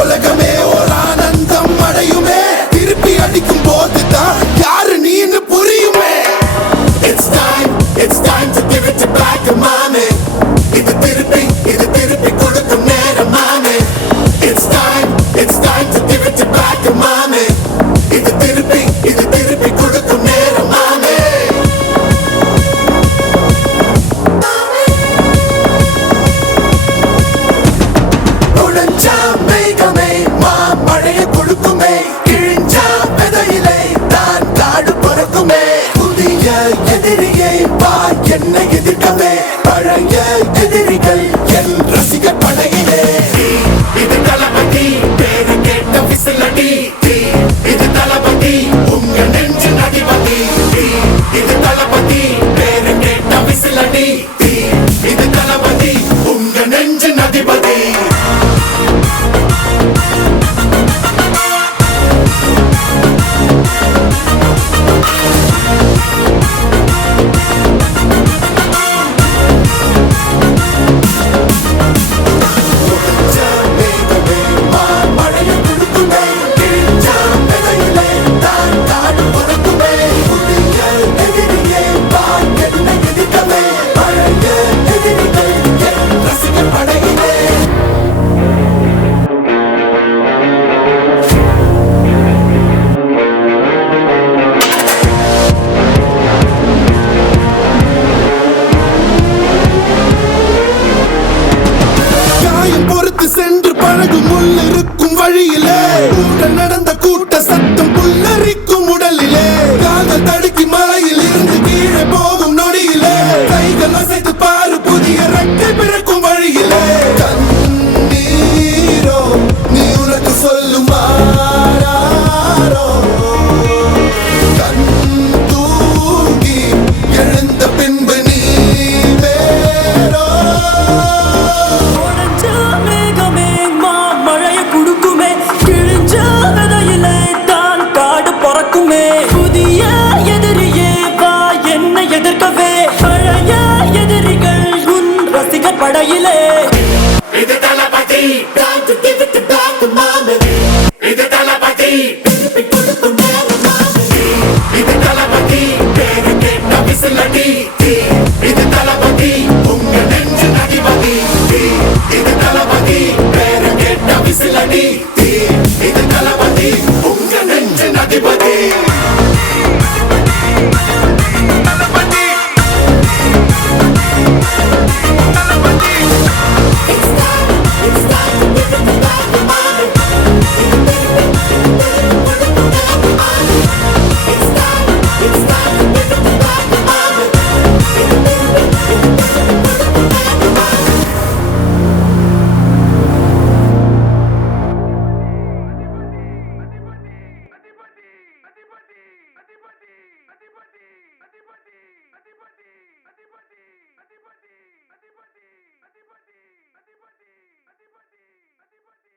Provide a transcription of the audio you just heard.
உலகமே ஒரு ஆனந்தம் அடையுமே திருப்பி அடிக்கும் போதுதான் யாரு நீன்னு புரியுமே. It's time to give it back to mommy. இது திருப்பி கொடுக்கும் நேரம் மாமே. It's time to give it back to mommy. இது திருப்பி கொடுக்கும் நேரம் மாமே. உடஞ்சா மேகமே மழையை கொடுக்குமே கிழிஞ்சா விதையிலே தான் காடு பறக்குமே. புதிய எதிரியை வா என்னை எதிர்க்கவே பழைய எதிரிகள் என் ரசிகர் படையிலே. இது தளபதி பேரு கேட்ட விசிலடி. இது தளபதி உங்க நெஞ்சு அதிபதி. இது தளபதி பேரு கேட்ட விசிலடி. இது தளபதி உங்க நெஞ்சு அதிபதி. சென்று பழகும் முள் இருக்கும் வழியிலே நடந்த